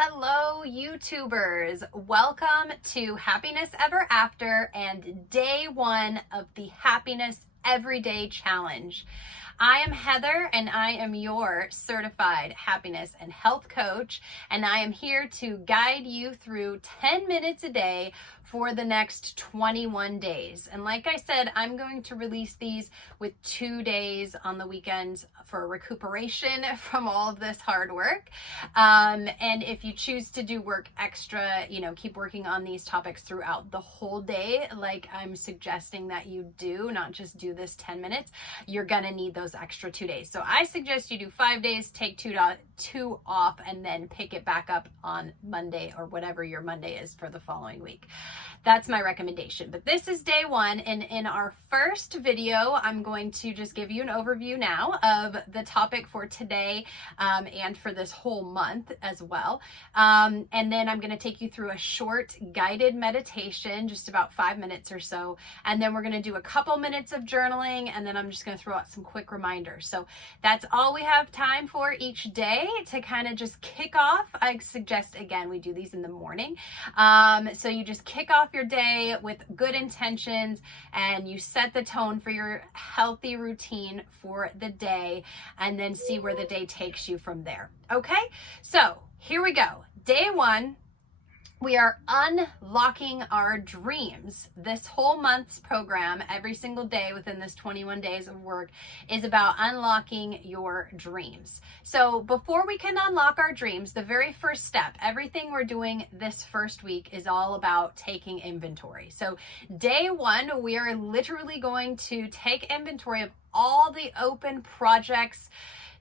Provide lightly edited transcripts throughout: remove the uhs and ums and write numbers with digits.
Hello, YouTubers. Welcome to Happiness Ever After and day one of the Happiness Everyday Challenge. I am Heather and I am your certified happiness and health coach, and I am here to guide you through 10 minutes a day for the next 21 days. And like I said, I'm going to release these with 2 days on the weekends for recuperation from all of this hard work. And if you choose to do work extra, keep working on these topics throughout the whole day, like I'm suggesting that you do, not just do this 10 minutes, you're gonna need those extra 2 days. So I suggest you do 5 days, take two off, and then pick it back up on Monday or whatever your Monday is for the following week. That's my recommendation. But this is day one, and in our first video, I'm going to just give you an overview now of the topic for today and for this whole month as well. And then I'm going to take you through a short guided meditation, just about 5 minutes or so. And then we're going to do a couple minutes of journaling, and then I'm just going to throw out some quick reminders. So that's all we have time for each day to kind of just kick off. I suggest, again, we do these in the morning. So you just kick off your day with good intentions and you set the tone for your healthy routine for the day, and then see where the day takes you from there. Okay, so here we go. Day one. We are unlocking our dreams. This whole month's program, every single day within this 21 days of work, is about unlocking your dreams. So before we can unlock our dreams, the very first step, everything we're doing this first week is all about taking inventory. So day one, we are literally going to take inventory of all the open projects,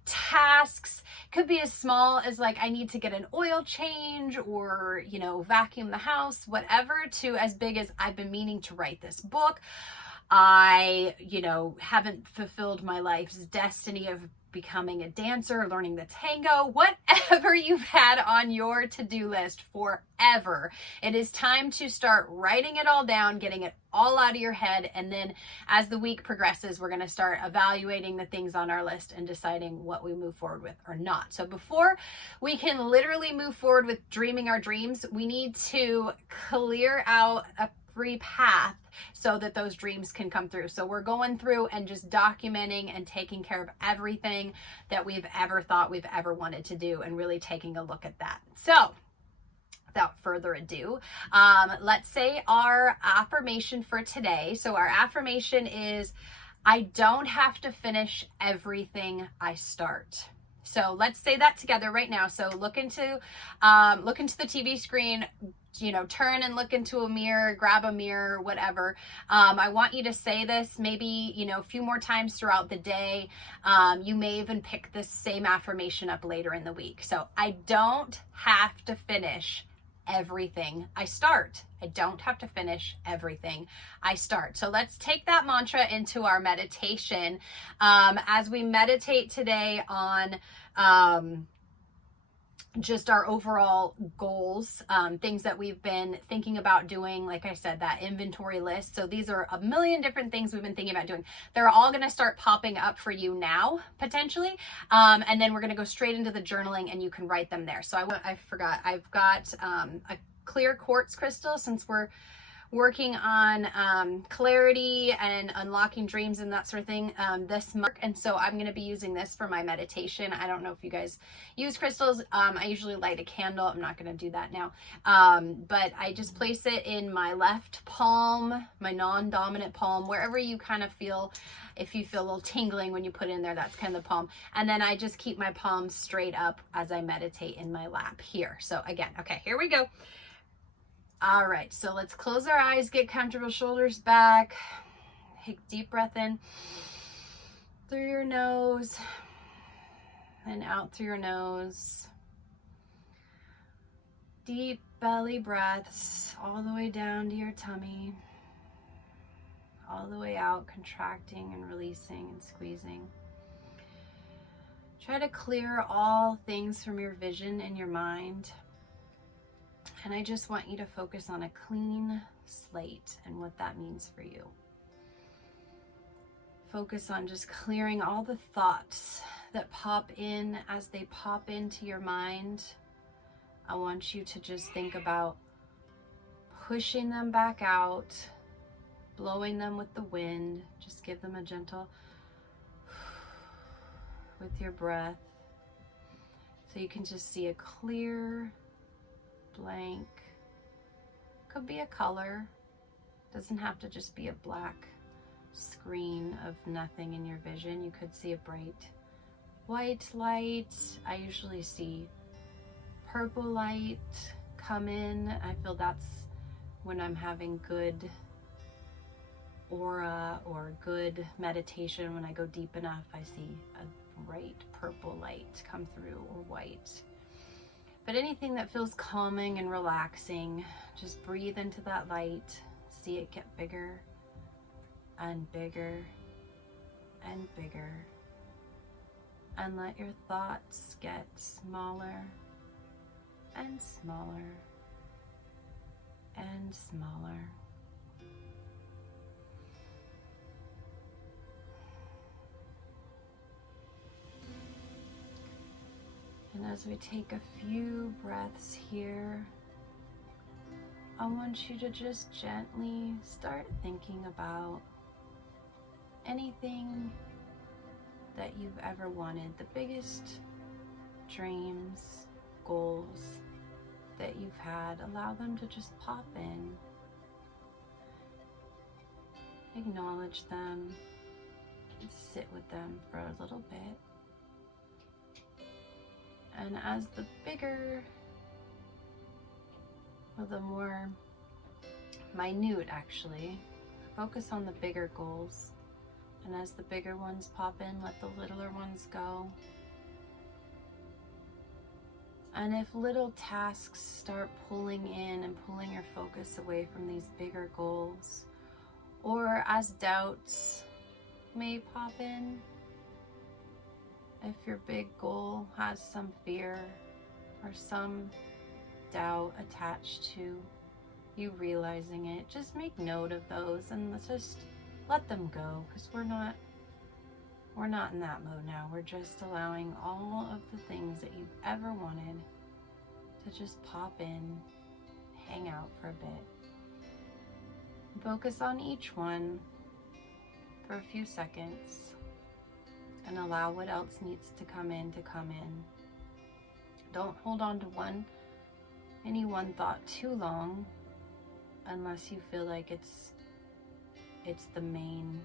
tasks. Could be as small as like I need to get an oil change or vacuum the house, whatever, to as big as I've been meaning to write this book. I haven't fulfilled my life's destiny of becoming a dancer, learning the tango, whatever you've had on your to-do list forever. It is time to start writing it all down, getting it all out of your head. And then as the week progresses, we're going to start evaluating the things on our list and deciding what we move forward with or not. So before we can literally move forward with dreaming our dreams, we need to clear out a free path so that those dreams can come through. So we're going through and just documenting and taking care of everything that we've ever thought we've ever wanted to do, and really taking a look at that. So without further ado, let's say our affirmation for today. So our affirmation is, I don't have to finish everything I start. So let's say that together right now. So look into the TV screen, turn and look into a mirror, grab a mirror, whatever. I want you to say this maybe, a few more times throughout the day. You may even pick this same affirmation up later in the week. So I don't have to finish everything I start. I don't have to finish everything I start. So let's take that mantra into our meditation. As we meditate today on just our overall goals, things that we've been thinking about doing. Like I said, that inventory list. So these are a million different things we've been thinking about doing. They're all going to start popping up for you now, potentially. And then we're going to go straight into the journaling and you can write them there. So I forgot, I've got a clear quartz crystal, since we're working on clarity and unlocking dreams and that sort of thing this month. And so I'm going to be using this for my meditation. I don't know if you guys use crystals. I usually light a candle. I'm not going to do that now. But I just place it in my left palm, my non-dominant palm, wherever you kind of feel. If you feel a little tingling when you put it in there, that's kind of the palm. And then I just keep my palms straight up as I meditate in my lap here. So again, okay, here we go. All right, so let's close our eyes, get comfortable, shoulders back. Take a deep breath in through your nose and out through your nose. Deep belly breaths all the way down to your tummy, all the way out, contracting and releasing and squeezing. Try to clear all things from your vision and your mind. And I just want you to focus on a clean slate and what that means for you. Focus on just clearing all the thoughts that pop in as they pop into your mind I want you to just think about pushing them back out, blowing them with the wind. Just give them a gentle with your breath. So you can just see a clear, blank, could be a color, doesn't have to just be a black screen of nothing in your vision. You could see a bright white light. I usually see purple light come in. I feel that's when I'm having good aura or good meditation. When I go deep enough, I see a bright purple light come through, or white. But anything that feels calming and relaxing, just breathe into that light. See it get bigger and bigger and bigger. And let your thoughts get smaller and smaller and smaller. And as we take a few breaths here, I want you to just gently start thinking about anything that you've ever wanted, the biggest dreams, goals that you've had. Allow them to just pop in. Acknowledge them and sit with them for a little bit. And as the bigger, or the more minute actually, focus on the bigger goals. And as the bigger ones pop in, let the littler ones go. And if little tasks start pulling in and pulling your focus away from these bigger goals, or as doubts may pop in, if your big goal has some fear or some doubt attached to you realizing it, just make note of those and let's just let them go, because we're not in that mode now. We're just allowing all of the things that you've ever wanted to just pop in, hang out for a bit. Focus on each one for a few seconds and allow what else needs to come in to come in. Don't hold on to any one thought too long unless you feel like it's the main.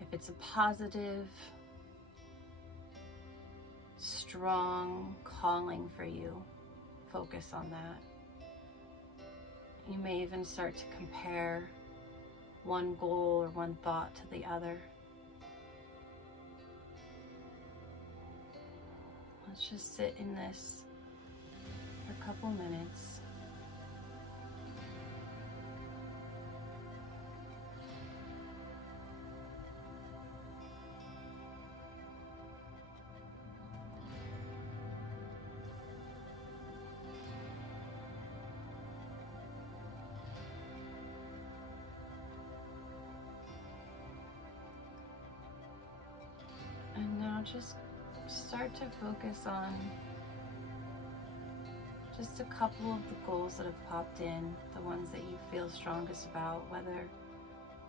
If it's a positive, strong calling for you, focus on that. You may even start to compare one goal or one thought to the other. Let's just sit in this for a couple minutes. And now just start to focus on just a couple of the goals that have popped in, the ones that you feel strongest about, whether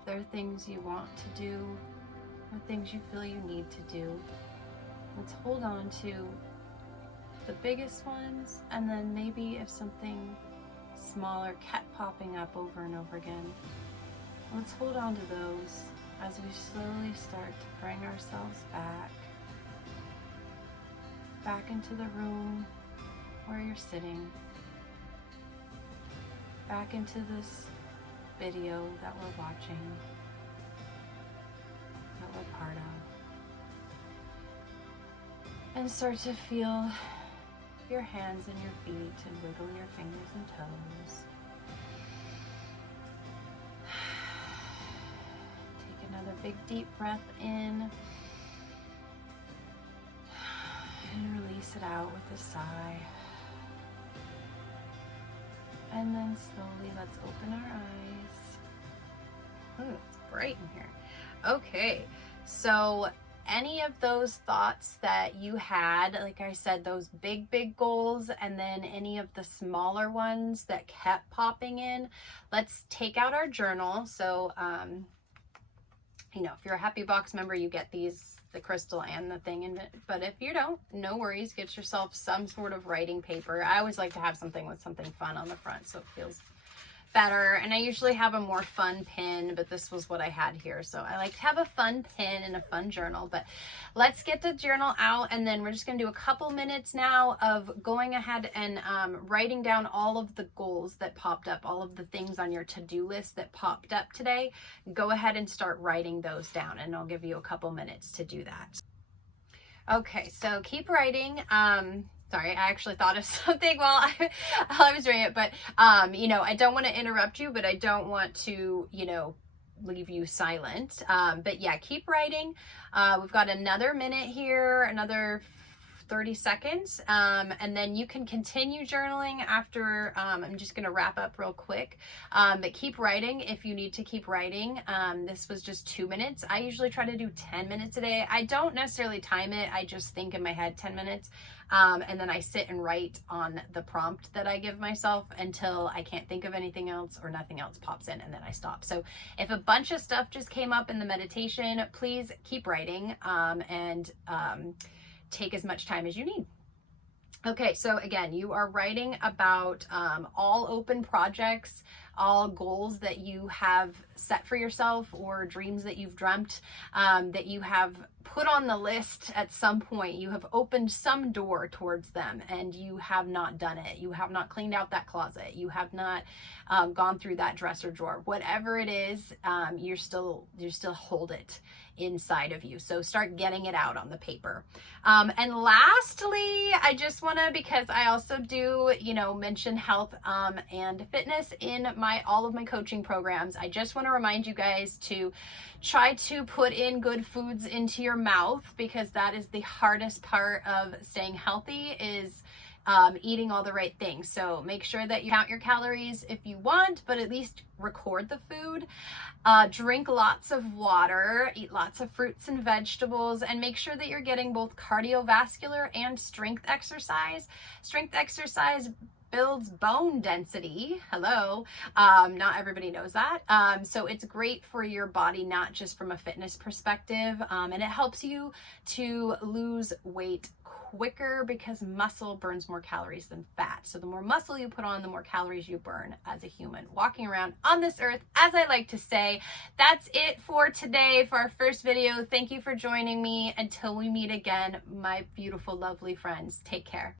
they're things you want to do or things you feel you need to do. Let's hold on to the biggest ones, and then maybe if something smaller kept popping up over and over again, let's hold on to those as we slowly start to bring ourselves back into the room where you're sitting, back into this video that we're watching, that we're part of, and start to feel your hands and your feet and wiggle your fingers and toes. Take another big deep breath in and release it out with a sigh. And then slowly let's open our eyes. Oh, it's bright in here. Okay, so any of those thoughts that you had, like I said, those big goals, and then any of the smaller ones that kept popping in, let's take out our journal. So, you know, if you're a Happy Box member, you get these, the crystal and the thing in it. But if you don't, no worries. Get yourself some sort of writing paper. I always like to have something with something fun on the front, so it feels better. And I usually have a more fun pin, but this was what I had here. So I like to have a fun pin and a fun journal. But let's get the journal out, and then we're just going to do a couple minutes now of going ahead and writing down all of the goals that popped up, all of the things on your to-do list that popped up today. Go ahead and start writing those down, and I'll give you a couple minutes to do that. Okay, so keep writing. Sorry, I actually thought of something while I was doing it, but, you know, I don't want to interrupt you, but I don't want to, you know, leave you silent. But yeah, keep writing. We've got another minute here, another 30 seconds, and then you can continue journaling after. I'm just going to wrap up real quick, but keep writing if you need to keep writing. This was just 2 minutes. I usually try to do 10 minutes a day. I don't necessarily time it. I just think in my head 10 minutes, and then I sit and write on the prompt that I give myself until I can't think of anything else or nothing else pops in, and then I stop. So if a bunch of stuff just came up in the meditation, please keep writing, and take as much time as you need. Okay, so again, you are writing about all open projects, all goals that you have set for yourself, or dreams that you've dreamt, that you have put on the list at some point. You have opened some door towards them and you have not done it. You have not cleaned out that closet. You have not gone through that dresser drawer. Whatever it is, you still hold it inside of you. So start getting it out on the paper. And lastly, I just want to, because I also do, you know, mention health and fitness in all of my coaching programs. I just want to remind you guys to try to put in good foods into your mouth, because that is the hardest part of staying healthy, is eating all the right things. So make sure that you count your calories if you want, but at least record the food. Drink lots of water, eat lots of fruits and vegetables, and make sure that you're getting both cardiovascular and strength exercise. Strength exercise builds bone density. Hello. Not everybody knows that. So it's great for your body, not just from a fitness perspective. And it helps you to lose weight quicker, because muscle burns more calories than fat. So the more muscle you put on, the more calories you burn as a human walking around on this earth, as I like to say. That's it for today, for our first video. Thank you for joining me. Until we meet again, my beautiful, lovely friends, take care.